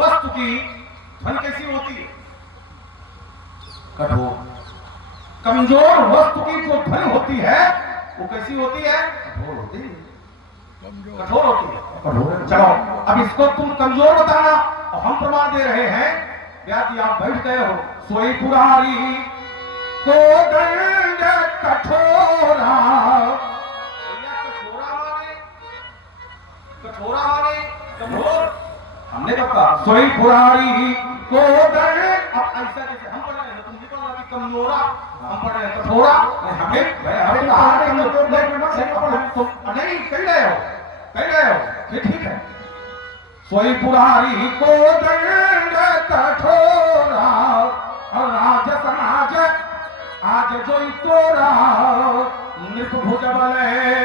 वस्तु की ध्वनि कैसी होती है? कठोर। कमजोर वस्तु की जो ध्वनि होती है वो कैसी होती है? कठोर होती है। कठोर होती है, कठोर। चलो अब इसको तुम कमजोर बताना और हम प्रमाण दे रहे हैं। व्यास जी आप बैठ गए हो। सोई पुरारी को दंड कठोरा। कठोरा माने कमजोर। हमने तो कहा सोई पुरारी को दंड। अब ऐसा जैसे हम पढ़ रहे हैं तुम निकल रहा कि कमजोरा, हम पढ़ रहे हैं कठोरा। हमें नहीं कह रहे हो, कह रहे हो ये ठीक है। सोई पुरारी को दंड कठोरा और राज समाज आज जोई तोरा। नृप भुज बले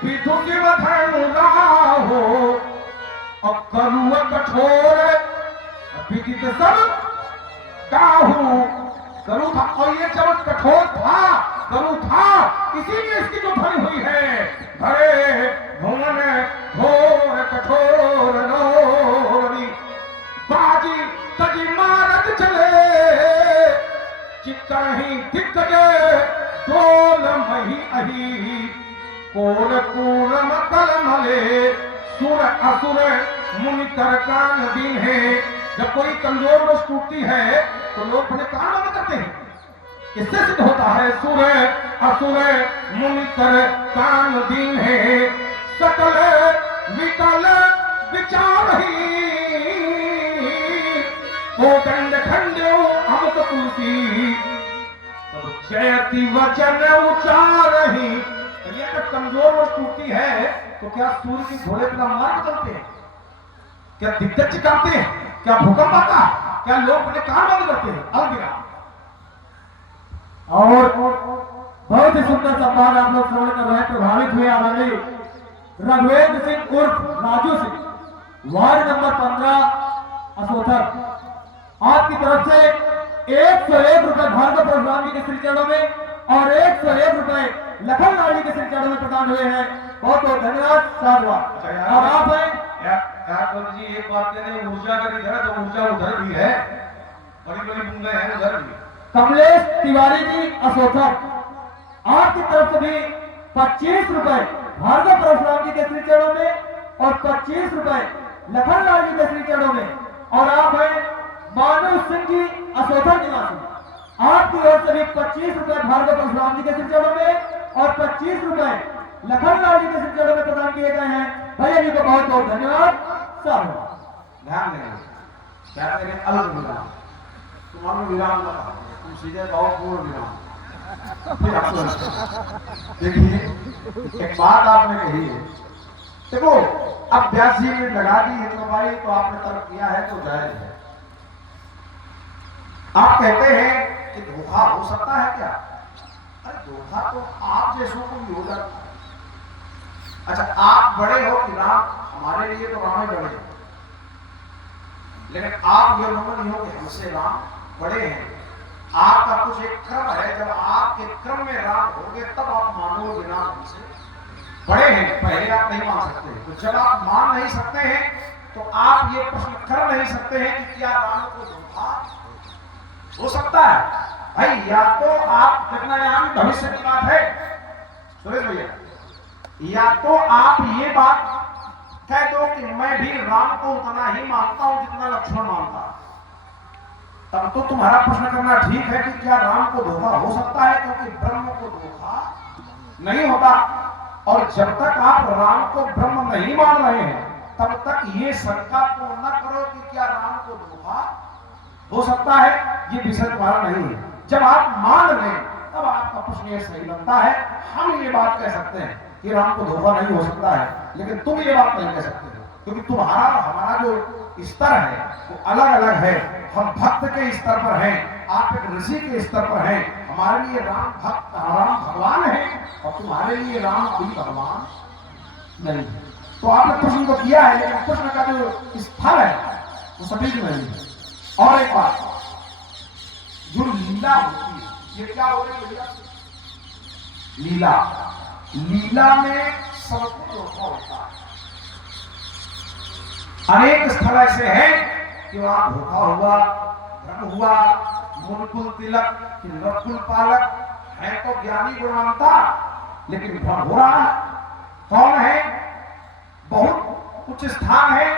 विधुति बधनुरा हो और करुव कठोर विदित सब काहू। गरु था और ये जब कठोर था, गरु था, इसीलिए इसकी जो ध्वनि हुई है भरे भुवन घोर कठोर नोरी। बाजी तजी मारत चले चित्तरही दिग्गजे डोल मही अही। कोन कूर्म कलमले सुर असुर मुनि तरकान दिन है। जब कोई कमजोर वस्तु टूटती है तो लोग बड़े कान बंद करते हैं। इससे सिद्ध होता है सुर असुर मुनि तरकान दिन है। सकल विकल विचार ही ओ दंड खंड्यो अमृत तुलसी। जयति वचन उच्चार ही। ये जब कमजोर वस्तु टूटती है तो क्या सूर्य की घोड़े पर मार बदलते हैं? क्या दिग्गज करते हैं? क्या भूकंप आता? क्या लोग अपने कान बंद करते हैं? अलविदा। और बहुत ही सुंदर संवाद आप लोग श्रवण कर रहे हैं। प्रभावित हुए आदरणीय रघुवेंद्र सिंह उर्फ राजू सिंह, वार्ड नंबर 15 असोथर। आपकी तरफ से 101 रुपए भार्गव परशुराम जी के श्री चरणों में और 101 रुपए लखन लाल जी के श्री चरणों में प्रदान हुए हैं। बहुत बहुत धन्यवाद, साधुवाद। और आप हैं जी एक बात कह रहे हैं, ऊर्जा का इधर है तो ऊर्जा उधर भी है, बड़ी बड़ी बूंदें हैं उधर भी। कमलेश तिवारी जी असोथर, आपकी तरफ से भी 25 रुपए भार्गव परशुराम जी के श्री चरणों में और 25 रुपए लखन लाल जी के श्री चरणों में। और आप हैं मानव सिंह जी असोथर निवासी, आपकी ओर से भी 25 रुपए भार्गव परशुराम जी के श्री चरणों में और 25 रुपए लखन लाल जी के श्री चरणों में प्रदान किए गए हैं। भैया जी को बहुत बहुत धन्यवाद। ध्यान देना, क्या करें अलग विराम, तुम्हारा विराम ना, तुम सीधे बहुत पूर्ण विराम। फिर आपको देखिए एक बात आपने कही है, देखो अब व्यास जी ने लगा दी है तो भाई तो आपने तर्क किया है तो जायज है। आप कहते हैं कि धोखा हो सकता है क्या? अरे धोखा तो आप जैसों को भी हो जाता है। अच्छा आप बड़े हो कि राम हमारे लिए तो राम ही बड़े हैं, लेकिन आप ये मतलब नहीं हो कि हमसे राम बड़े हैं। आपका कुछ एक क्रम है, जब आपके क्रम में राम होंगे तब आप मानोगे राम हमसे बड़े हैं, पहले आप नहीं मान सकते। तो जब आप मान नहीं सकते हैं तो आप ये प्रश्न कर नहीं सकते हैं कि क्या राम को धोखा हो सकता है? भाई या तो आप जगनायाम भविष्य की बात है, सुरेश भैया, या तो आप ये बात कह दो कि मैं भी राम को उतना ही मानता हूं जितना लक्ष्मण मानता, तब तो तुम्हारा प्रश्न करना ठीक है कि क्या राम को धोखा हो सकता है, क्योंकि ब्रह्म को धोखा नहीं होता। और जब तक आप राम को ब्रह्म नहीं मान रहे हैं तब तक ये शंका को न करो कि क्या राम को धोखा हो सकता है, ये विषय तुम्हारा नहीं है। जब आप मान लें तब आपका प्रश्न ये सही बनता है। हम ये बात कह सकते हैं कि राम को धोखा नहीं हो सकता है, लेकिन तुम ये बात नहीं कह सकते हो, क्योंकि तुम्हारा हमारा जो स्तर है वो अलग अलग है। हम भक्त के स्तर पर हैं, आप एक ऋषि के स्तर पर हैं। हमारे लिए राम भक्त, राम भगवान है और तुम्हारे लिए राम अभी भगवान नहीं है। तो आपने प्रश्न तो किया है, लेकिन प्रश्न का जो स्थल है वो सटीक नहीं है। और एक बात, जो लीला होती है, ये क्या हो रही है भैया? लीला, लीला में सब कुछ धोखा होता है। अनेक स्थल ऐसे हैं कि वहां धोखा हुआ, भ्रम हुआ, मुनकुल तिलक कि नकुल पालक है तो ज्ञानी गुणवंता, लेकिन भ्रम हो रहा है। कौन है? बहुत उच्च स्थान है,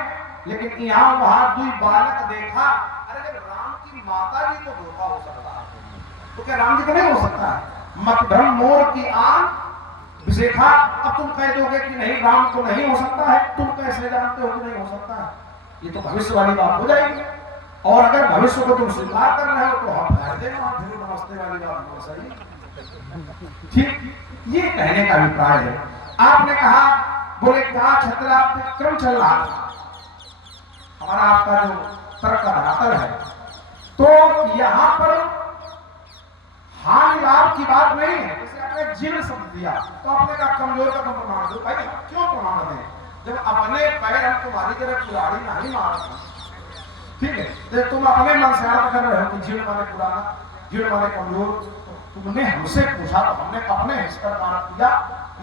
लेकिन यहाँ वहां दुई बालक देखा। अरे जब राम की माता जी को धोखा हो सकता है तो क्या राम जी को नहीं हो सकता है? मत भ्रम मोर की आन विशेखा। अब तुम कह दोगे कि नहीं राम को नहीं हो सकता है, तुम कैसे जानते हो कि नहीं हो सकता है? ये तो भविष्य वाली बात हो जाएगी। और अगर भविष्य को तुम स्वीकार कर रहे हो तो हम फायदे में फिर नमस्ते वाली बात हो सही। ठीक, ये कहने का अभिप्राय है। आपने कहा, बोले क्या छतरा क्रम चल रहा था, हमारा आपका जो तर्क का धरातल है, तो यहां पर हानि लाभ की बात नहीं है। जैसे आपने जीर्ण शब्द दिया तो आपने कहा कमजोर का तुम प्रमाण दो। भाई क्यों प्रमाण दें जब अपने पैर हम तुम्हारी तरह कुल्हाड़ी नहीं मारते? ठीक है, तो तुम अपने मन से अर्थ कर रहे हो कि जीर्ण माने पुराना, जीर्ण माने कमजोर। तुमने हमसे पूछा तो हमने अपने हिस्से पर मार किया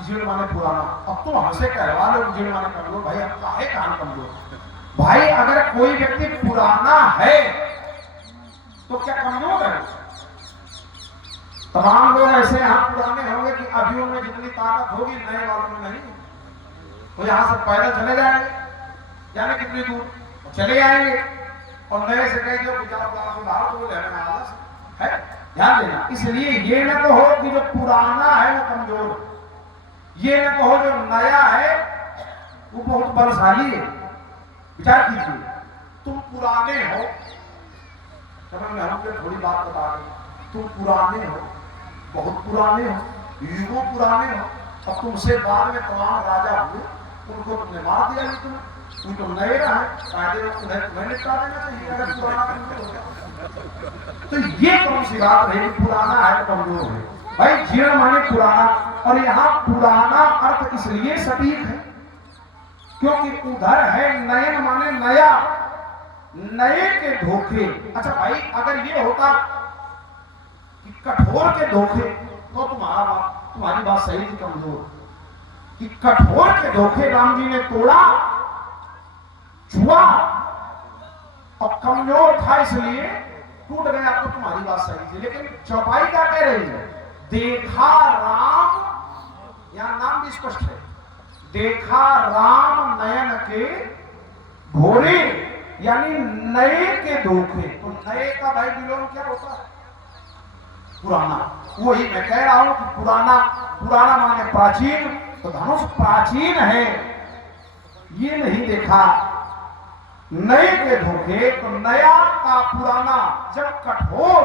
जीर्ण माने पुराना। अब तुम हमसे कहवा लो जीर्ण माने कमजोर। भाई हम काहे कहां कमजोर? भाई अगर कोई व्यक्ति पुराना है तो क्या कमजोर है? तमाम लोग ऐसे यहाँ पुराने होंगे कि अभी उनमें जितनी ताकत होगी नए वालों में नहीं। तो यहाँ से पैदल चले जाएंगे, जाने कितनी दूर चले आएंगे, और नए से कह दो विचार बाहर तो लेने में आलस है। ध्यान देना, इसलिए ये न कहो कि जो पुराना है वो कमजोर, ये न कहो जो नया है वो बहुत बलशाली है। विचार कीजिए, तुम पुराने हो, समझ में हम थोड़ी बात बता रहे, तुम पुराने हो, बहुत पुराने हो, युगों पुराने हो, अब तुमसे बाद में तमाम राजा हुए, उनको तुमने मार दिया, नहीं तुम तो नए रहे, कायदे में तुम्हें निपटा देना चाहिए अगर पुराना कमजोर हो गया। तो ये कौन सी बात है पुराना है कमजोर है? भाई जीर्ण माने पुराना, और यहाँ पुराना अर्थ इसलिए सटीक है क्योंकि उधर है नयन माने नया, नए के धोखे। अच्छा भाई अगर ये होता कि कठोर के धोखे तो तुम्हारी बात सही थी कमजोर, कि कठोर के धोखे राम जी ने तोड़ा, छुआ, और कमजोर था इसलिए टूट गया, तो तुम्हारी बात सही थी। लेकिन चौपाई क्या कह रही है? देखा राम, यहां नाम भी स्पष्ट है, देखा राम नयन के घोरे, यानी नए के धोखे। तो नए का भाई विलोम क्या होता है? पुराना। वही मैं कह रहा हूं कि पुराना, पुराना माने प्राचीन, तो धनुष प्राचीन है, ये नहीं देखा। नए के धोखे, तो नया का पुराना जब कठोर